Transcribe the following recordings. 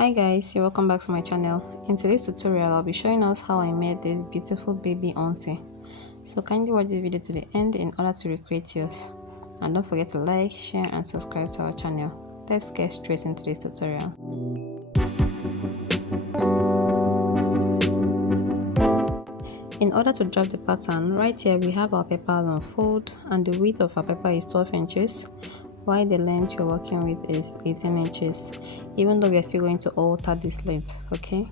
Hi guys, you're welcome back to my channel. In today's tutorial, I'll be showing us how I made this beautiful baby onesie. So kindly watch this video to the end in order to recreate yours. And don't forget to like, share and subscribe to our channel. Let's get straight into this tutorial. In order to draw the pattern, right here we have our papers on fold and the width of our paper is 12 inches. While the length you're working with is 18 inches, even though we are still going to alter this length. Okay,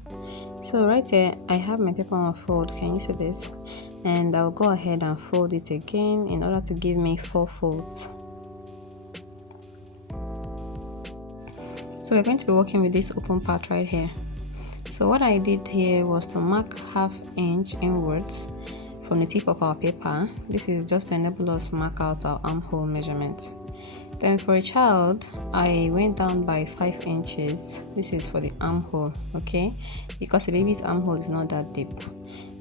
so right here I have my paper on fold. Can you see this? And I'll go ahead and fold it again in order to give me 4 folds. So we're going to be working with this open part right here. So what I did here was to mark ½ inch inwards from the tip of our paper. This is just to enable us to mark out our armhole measurement. Then for a child, I went down by 5 inches. This is for the armhole, okay? Because the baby's armhole is not that deep.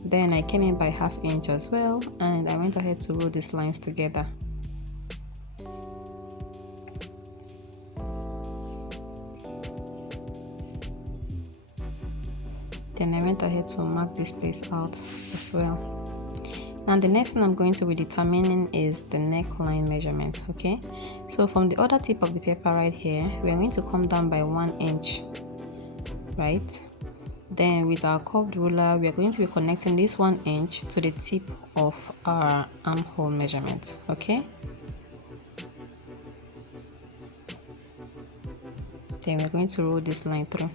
Then I came in by ½ inch as well, and I went ahead to roll these lines together. Then I went ahead to mark this place out as well. Now the next thing I'm going to be determining is the neckline measurement, okay? So from the other tip of the paper right here, we are going to come down by 1 inch, right? Then with our curved ruler, we are going to be connecting this 1 inch to the tip of our armhole measurement, okay? Then we're going to roll this line through.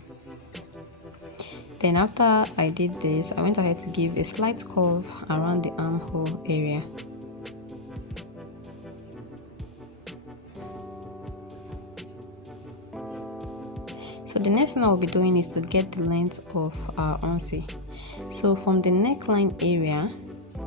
Then after I did this, I went ahead to give a slight curve around the armhole area. So the next thing I will be doing is to get the length of our onesie. So from the neckline area,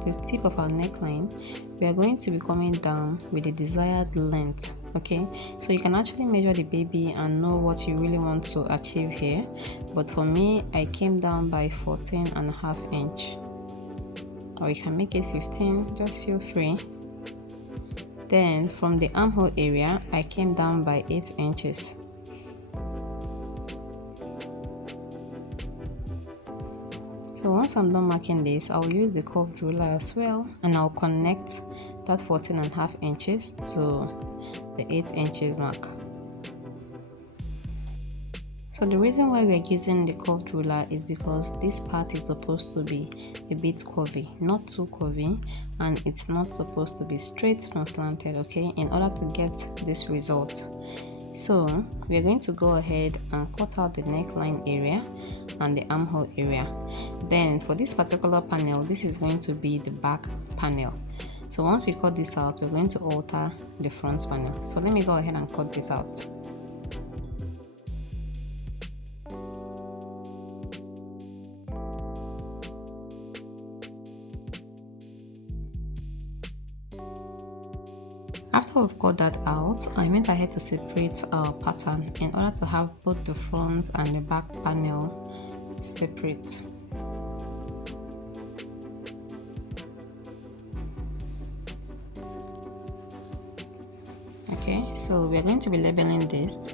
the tip of our neckline, we are going to be coming down with the desired length, okay? So you can actually measure the baby and know what you really want to achieve here. But for me, I came down by 14.5 inch, or you can make it 15, just feel free. Then from the armhole area, I came down by 8 inches. So once I'm done marking this, I'll use the curved ruler as well, and I'll connect that 14.5 inches to the 8 inches mark. So the reason why we're using the curved ruler is because this part is supposed to be a bit curvy, not too curvy, and it's not supposed to be straight nor slanted, okay, in order to get this result. So we're going to go ahead and cut out the neckline area and the armhole area. Then for this particular panel, this is going to be the back panel. So once we cut this out, we're going to alter the front panel. So let me go ahead and cut this out. After we've cut that out, I went ahead to separate our pattern in order to have both the front and the back panel separate. Okay, so we are going to be labeling this.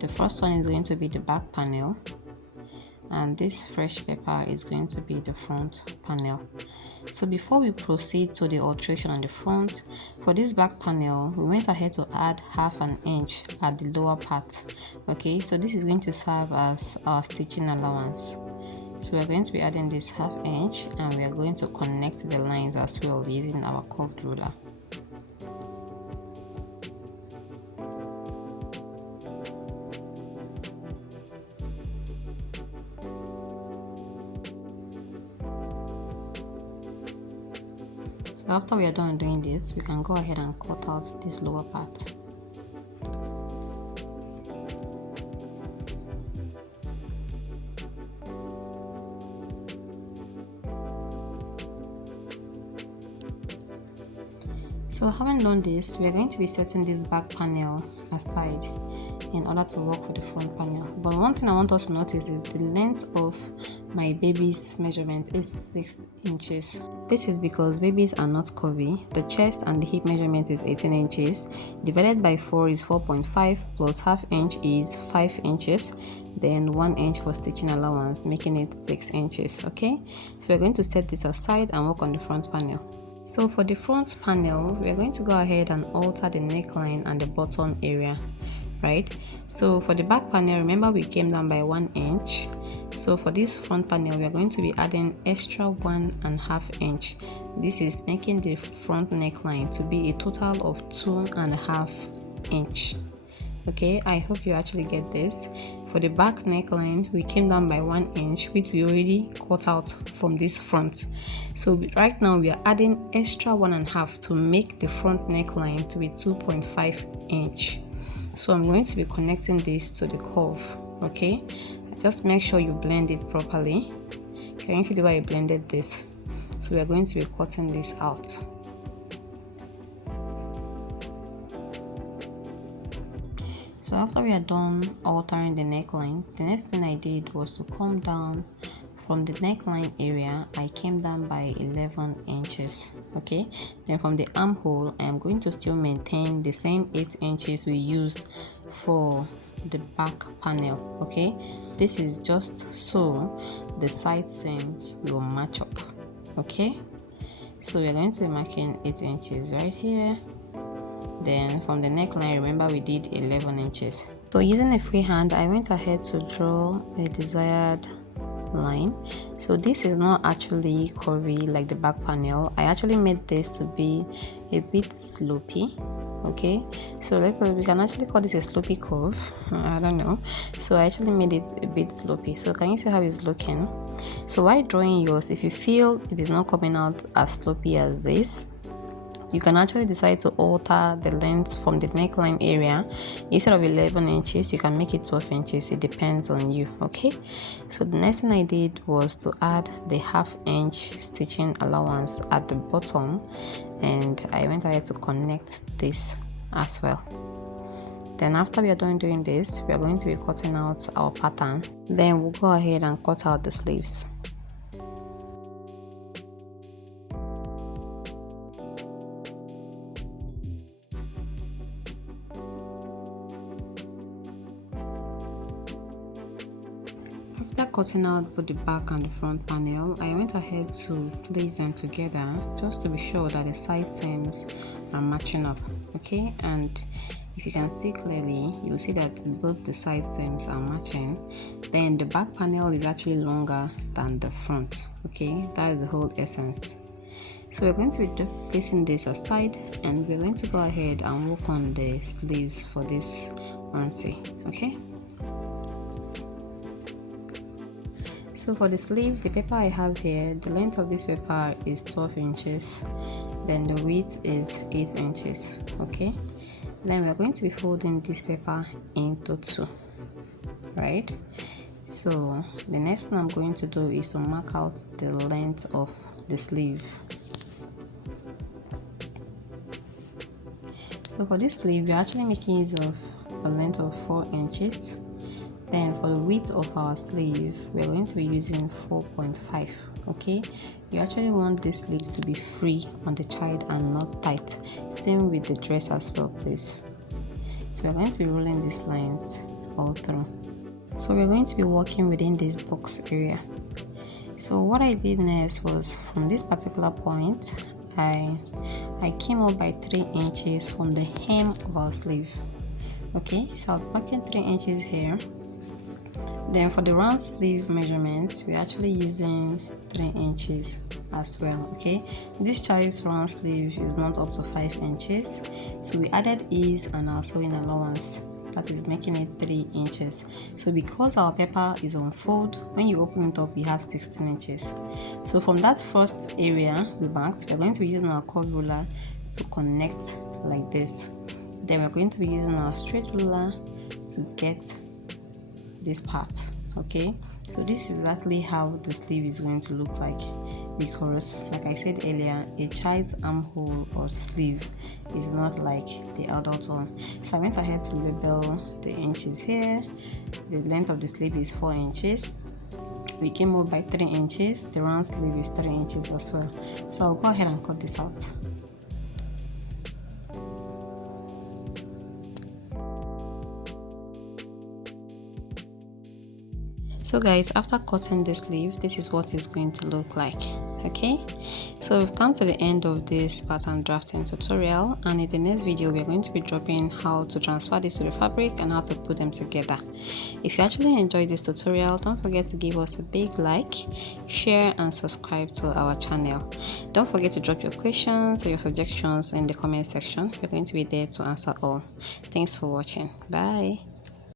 The first one is going to be the back panel, and this fresh paper is going to be the front panel. So before we proceed to the alteration on the front, for this back panel, we went ahead to add ½ inch at the lower part. Okay, so this is going to serve as our stitching allowance. So we're going to be adding this ½ inch, and we are going to connect the lines as well using our curved ruler. So after we are done doing this, we can go ahead and cut out this lower part. So having done this, we are going to be setting this back panel aside in order to work with the front panel. But one thing I want us to notice is the length of my baby's measurement is 6 inches. This is because babies are not curvy. The chest and the hip measurement is 18 inches. Divided by 4 is 4.5 plus ½ inch is 5 inches. then 1 inch for stitching allowance, making it 6 inches. Okay, so we're going to set this aside and work on the front panel. So for the front panel, we're going to go ahead and alter the neckline and the bottom area, right? So for the back panel, remember we came down by 1 inch. So for this front panel, we are going to be adding extra 1.5 inch. This is making the front neckline to be a total of 2.5 inch. Okay, I hope you actually get this. For the back neckline, we came down by 1 inch, which we already cut out from this front. So right now we are adding extra 1.5 to make the front neckline to be 2.5 inch. So I'm going to be connecting this to the curve. Okay, just make sure you blend it properly. Can you see the way I blended this? So we are going to be cutting this out. So after we are done altering the neckline, the next thing I did was to come down from the neckline area. I came down by 11 inches. Okay, then from the armhole, I am going to still maintain the same 8 inches we used for the back panel. Okay, this is just so the side seams will match up. Okay, so we're going to be marking 8 inches right here. Then from the neckline, remember we did 11 inches. So using a free hand, I went ahead to draw a desired line. So this is not actually curvy like the back panel. I actually made this to be a bit slopey. Okay, so we can actually call this a slopey curve. I don't know. So I actually made it a bit slopey. So can you see how it's looking? So while drawing yours, if you feel it is not coming out as slopey as this, you can actually decide to alter the length from the neckline area. Instead of 11 inches, you can make it 12 inches. It depends on you. Okay, so the next thing I did was to add the 1/2 inch stitching allowance at the bottom, and I went ahead to connect this as well. Then after we are done doing this, we are going to be cutting out our pattern. Then we'll go ahead and cut out the sleeves. After cutting out both the back and the front panel, I went ahead to place them together just to be sure that the side seams are matching up. Okay, and if you can see clearly, you'll see that both the side seams are matching. Then the back panel is actually longer than the front. Okay, that is the whole essence. So we're going to be placing this aside, and we're going to go ahead and work on the sleeves for this onesie. Okay, so for the sleeve, the paper I have here, the length of this paper is 12 inches, then the width is 8 inches. Okay, then we're going to be folding this paper into 2, right? So the next thing I'm going to do is to mark out the length of the sleeve. So for this sleeve, we're actually making use of a length of 4 inches. Then for the width of our sleeve, we're going to be using 4.5. Okay, you actually want this sleeve to be free on the child and not tight. Same with the dress as well, please. So we're going to be rolling these lines all through. So we're going to be working within this box area. So what I did next was, from this particular point, I came up by 3 inches from the hem of our sleeve. Okay, so I'm marking 3 inches here. Then for the round sleeve measurement, we're actually using 3 inches as well. Okay, this child's round sleeve is not up to 5 inches, so we added ease and our sewing allowance, that is making it 3 inches. So because our paper is on fold, when you open it up, you have 16 inches. So from that first area we marked, we're going to be using our curve ruler to connect like this. Then we're going to be using our straight ruler to get this part. Okay, so this is exactly how the sleeve is going to look like, because like I said earlier, a child's armhole or sleeve is not like the adult one. So I went ahead to label the inches here. The length of the sleeve is 4 inches. We came up by 3 inches. The round sleeve is 3 inches as well. So I'll go ahead and cut this out. So guys, after cutting the sleeve, this is what it's going to look like. Okay, so we've come to the end of this pattern drafting tutorial, and in the next video we're going to be dropping how to transfer this to the fabric and how to put them together. If you actually enjoyed this tutorial, don't forget to give us a big like, share and subscribe to our channel. Don't forget to drop your questions or your suggestions in the comment section. We're going to be there to answer all. Thanks for watching. Bye.